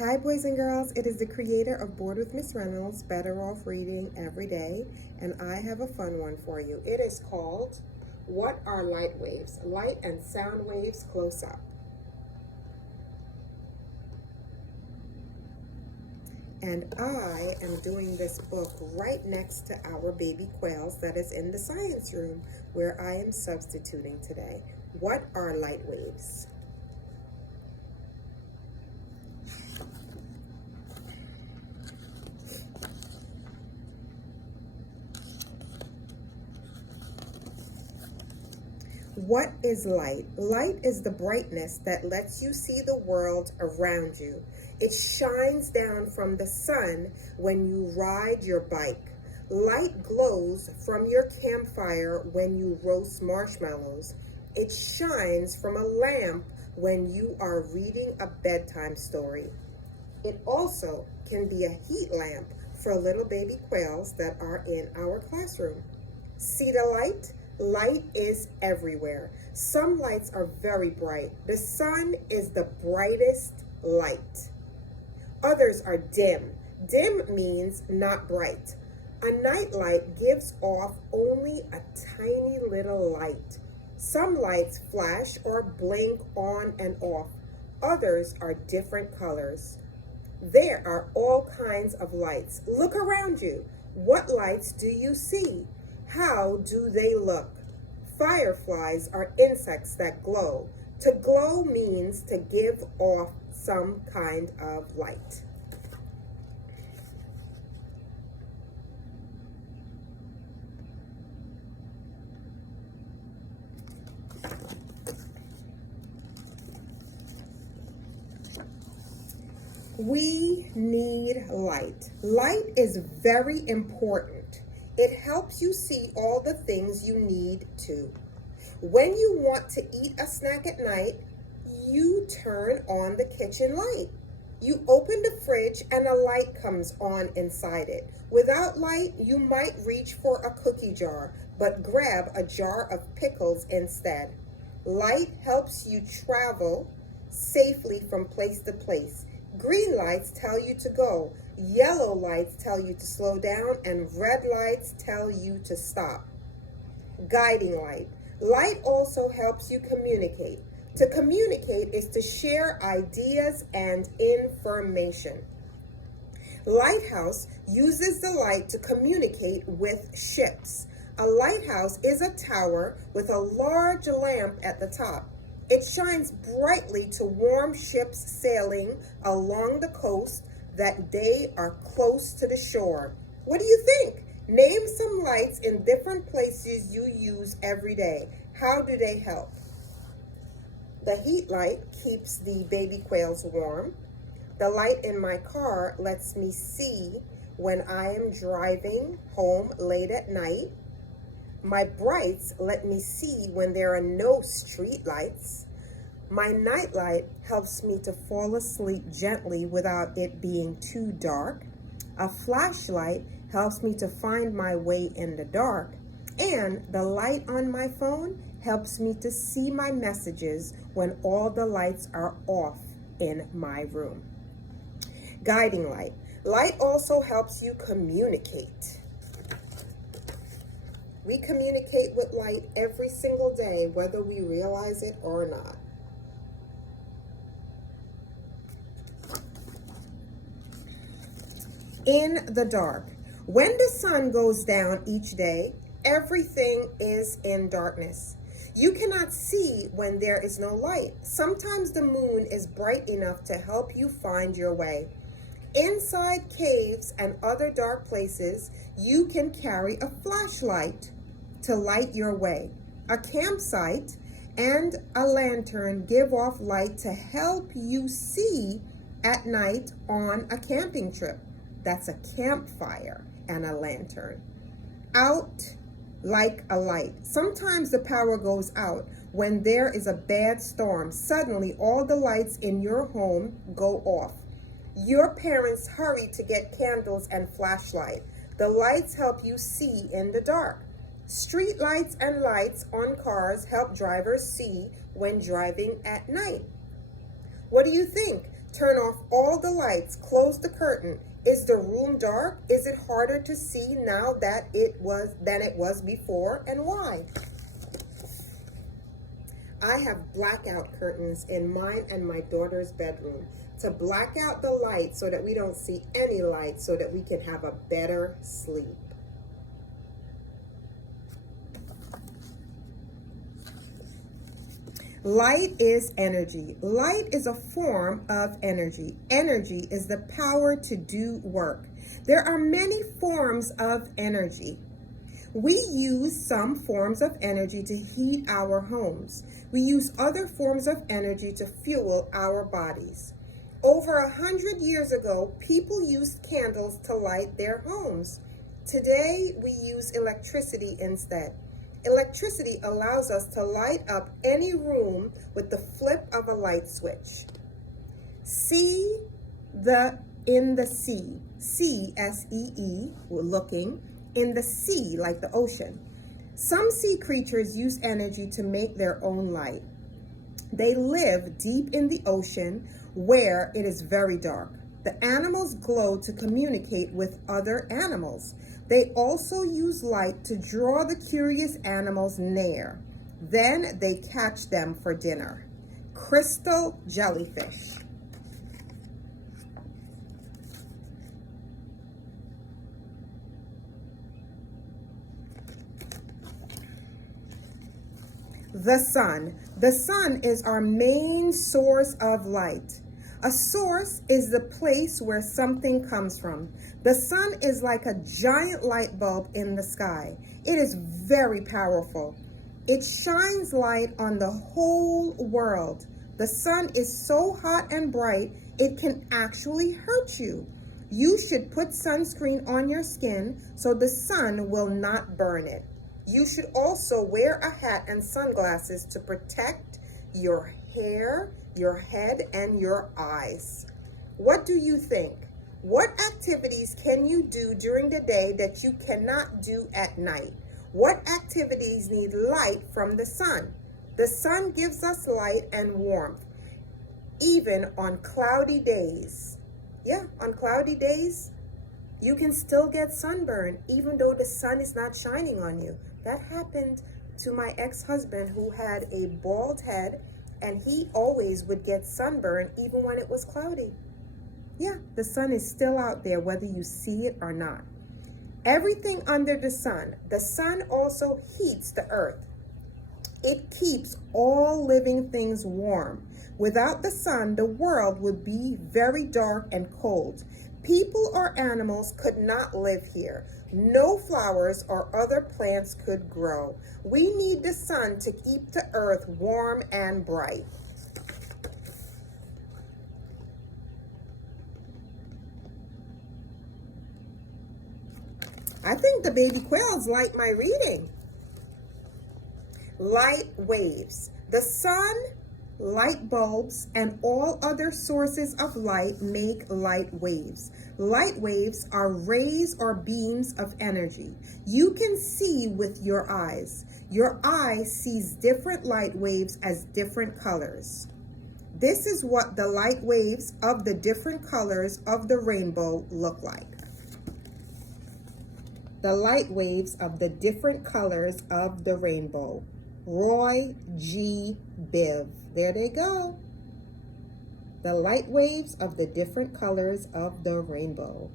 Hi boys and girls, it is the creator of Bored with Miss Reynolds, Better Off Reading Every Day, and I have a fun one for you. It is called, What Are Light Waves? Light and Sound Waves Close Up. And I am doing this book right next to our baby Quails that is in the science room where I am substituting today. What are light waves? What is light? Light is the brightness that lets you see the world around you. It shines down from the sun when you ride your bike. Light glows from your campfire when you roast marshmallows. It shines from a lamp when you are reading a bedtime story. It also can be a heat lamp for little baby quails that are in our classroom. See the light? Light is everywhere. Some lights are very bright. The sun is the brightest light. Others are dim. Dim means not bright. A night light gives off only a tiny little light. Some lights flash or blink on and off. Others are different colors. There are all kinds of lights. Look around you. What lights do you see? How do they look? Fireflies are insects that glow. To glow means to give off some kind of light. We need light. Light is very important. It helps you see all the things you need to. When you want to eat a snack at night, you turn on the kitchen light. You open the fridge and a light comes on inside it. Without light, you might reach for a cookie jar, but grab a jar of pickles instead. Light helps you travel safely from place to place. Green lights tell you to go, yellow lights tell you to slow down, and red lights tell you to stop. Guiding light. Light also helps you communicate. To communicate is to share ideas and information. Lighthouse uses the light to communicate with ships. A lighthouse is a tower with a large lamp at the top. It shines brightly to warn ships sailing along the coast that they are close to the shore. What do you think? Name some lights in different places you use every day. How do they help? The heat light keeps the baby quails warm. The light in my car lets me see when I am driving home late at night. My brights let me see when there are no street lights. My night light helps me to fall asleep gently without it being too dark. A flashlight helps me to find my way in the dark. And the light on my phone helps me to see my messages when all the lights are off in my room. Guiding light. Light also helps you communicate. We communicate with light every single day, whether we realize it or not. In the dark. When the sun goes down each day, everything is in darkness. You cannot see when there is no light. Sometimes the moon is bright enough to help you find your way. Inside caves and other dark places, you can carry a flashlight to light your way. A campsite and a lantern give off light to help you see at night on a camping trip. That's a campfire and a lantern. Out like a light. Sometimes the power goes out when there is a bad storm. Suddenly, all the lights in your home go off. Your parents hurry to get candles and flashlight. The lights help you see in the dark. Street lights and lights on cars help drivers see when driving at night. What do you think? Turn off all the lights, close the curtain. Is the room dark? Is it harder to see now than it was before, and why? I have blackout curtains in mine and my daughter's bedroom to black out the light so that we don't see any light, so that we can have a better sleep. Light is energy. Light is a form of energy. Energy is the power to do work. There are many forms of energy. We use some forms of energy to heat our homes. We use other forms of energy to fuel our bodies. Over 100 years ago, people used candles to light their homes. Today, we use electricity instead. Electricity allows us to light up any room with the flip of a light switch. In the sea, C-S-E-E, we're looking, in the sea, like the ocean. Some sea creatures use energy to make their own light. They live deep in the ocean where it is very dark. The animals glow to communicate with other animals. They also use light to draw the curious animals near. Then they catch them for dinner. Crystal jellyfish. The sun. The sun is our main source of light. A source is the place where something comes from. The sun is like a giant light bulb in the sky. It is very powerful. It shines light on the whole world. The sun is so hot and bright, it can actually hurt you. You should put sunscreen on your skin so the sun will not burn it. You should also wear a hat and sunglasses to protect your hair, your head, and your eyes. What do you think? What activities can you do during the day that you cannot do at night? What activities need light from the sun? The sun gives us light and warmth, even on cloudy days. Yeah, on cloudy days, you can still get sunburn even though the sun is not shining on you. That happened to my ex-husband, who had a bald head, and he always would get sunburn even when it was cloudy. Yeah, the sun is still out there whether you see it or not. Everything under the sun also heats the earth. It keeps all living things warm. Without the sun, the world would be very dark and cold. People or animals could not live here. No flowers or other plants could grow. We need the sun to keep the earth warm and bright. I think the baby quails like my reading. Light waves. The sun, light bulbs, and all other sources of light make light waves. Light waves are rays or beams of energy. You can see with your eyes. Your eye sees different light waves as different colors. This is what the light waves of the different colors of the rainbow look like. The light waves of the different colors of the rainbow. Roy G. Biv. There they go. The light waves of the different colors of the rainbow.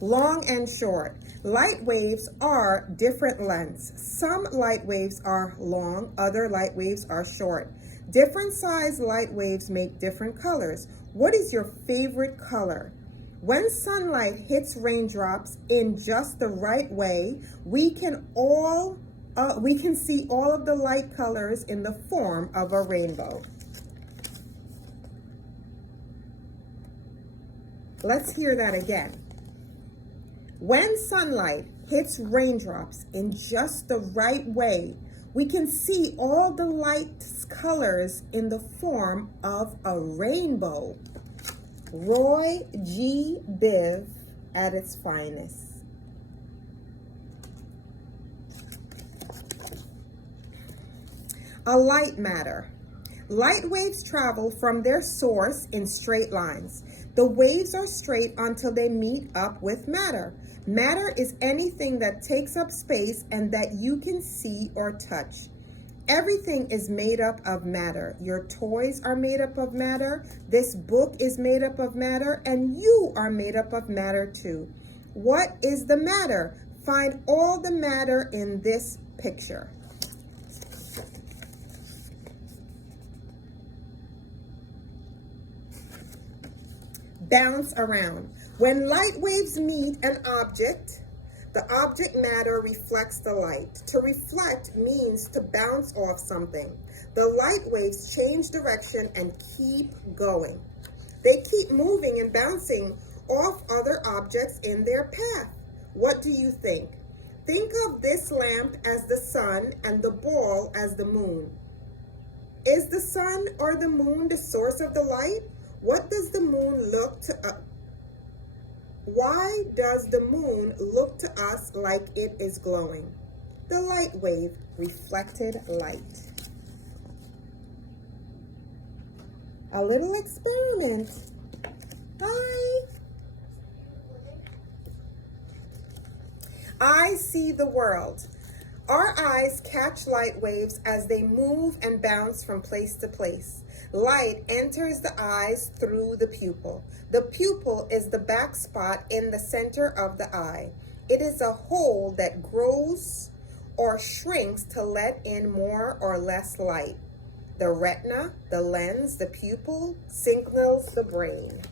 Long and short. Light waves are different lengths. Some light waves are long, other light waves are short. Different size light waves make different colors. What is your favorite color? When sunlight hits raindrops in just the right way, we can see all of the light colors in the form of a rainbow. Let's hear that again. When sunlight hits raindrops in just the right way, we can see all the light colors in the form of a rainbow. Roy G. Biv at its finest. A light matter. Light waves travel from their source in straight lines. The waves are straight until they meet up with matter. Matter is anything that takes up space and that you can see or touch. Everything is made up of matter. Your toys are made up of matter. This book is made up of matter, and you are made up of matter too. What is the matter? Find all the matter in this picture. Bounce around. When light waves meet an object, the object matter reflects the light. To reflect means to bounce off something. The light waves change direction and keep going. They keep moving and bouncing off other objects in their path. What do you think? Think of this lamp as the sun and the ball as the moon. Is the sun or the moon the source of the light? What does the moon look to Why does the moon look to us like it is glowing? The light wave reflected light. A little experiment. Hi. I see the world. Our eyes catch light waves as they move and bounce from place to place. Light enters the eyes through the pupil. The pupil is the back spot in the center of the eye. It is a hole that grows or shrinks to let in more or less light. The retina, the lens, the pupil signals the brain.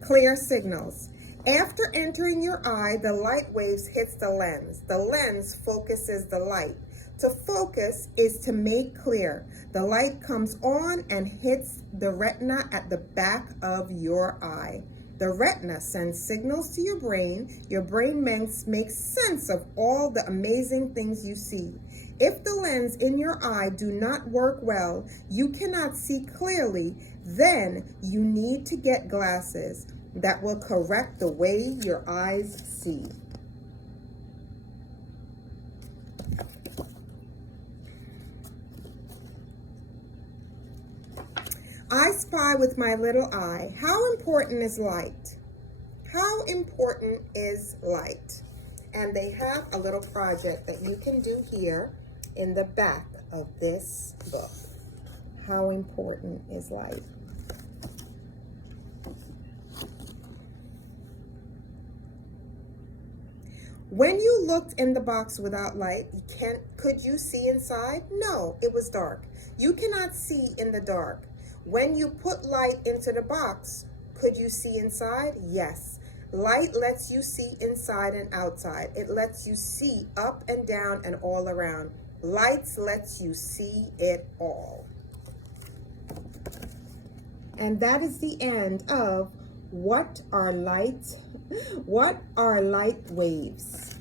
Clear signals. After entering your eye, the light waves hits the lens. The lens focuses the light. To focus is to make clear. The light comes on and hits the retina at the back of your eye. The retina sends signals to your brain. Your brain makes sense of all the amazing things you see. If the lens in your eye do not work well, you cannot see clearly, then you need to get glasses that will correct the way your eyes see. I spy with my little eye. How important is light? How important is light? And they have a little project that you can do here in the back of this book. How important is light? When you looked in the box without light, could you see inside? No, it was dark. You cannot see in the dark. When you put light into the box, could you see inside? Yes. Light lets you see inside and outside. It lets you see up and down and all around. Lights lets you see it all. And that is the end of What are light waves?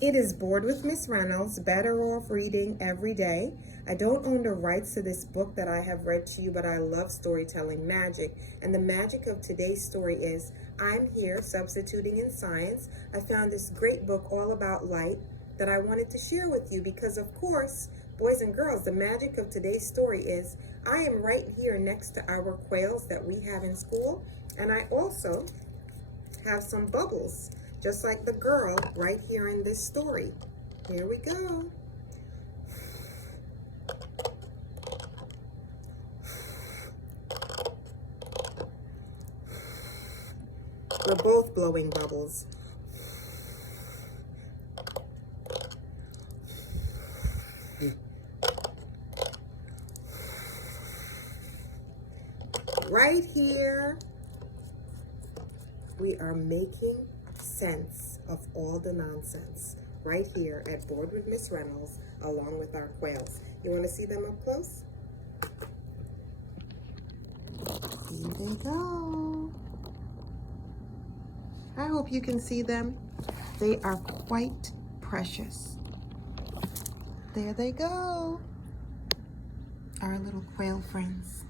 It is Bored with Miss Reynolds, better off reading every day. I don't own the rights to this book that I have read to you, but I love storytelling magic. And the magic of today's story is I'm here substituting in science. I found this great book all about light that I wanted to share with you because, of course, boys and girls, the magic of today's story is I am right here next to our quails that we have in school. And I also have some bubbles, just like the girl right here in this story. Here we go. We're both blowing bubbles. Right here, we are making sense of all the nonsense. Right here at Bored with Miss Reynolds, along with our quails. You want to see them up close? Here they go. I hope you can see them. They are quite precious. There they go. Our little quail friends.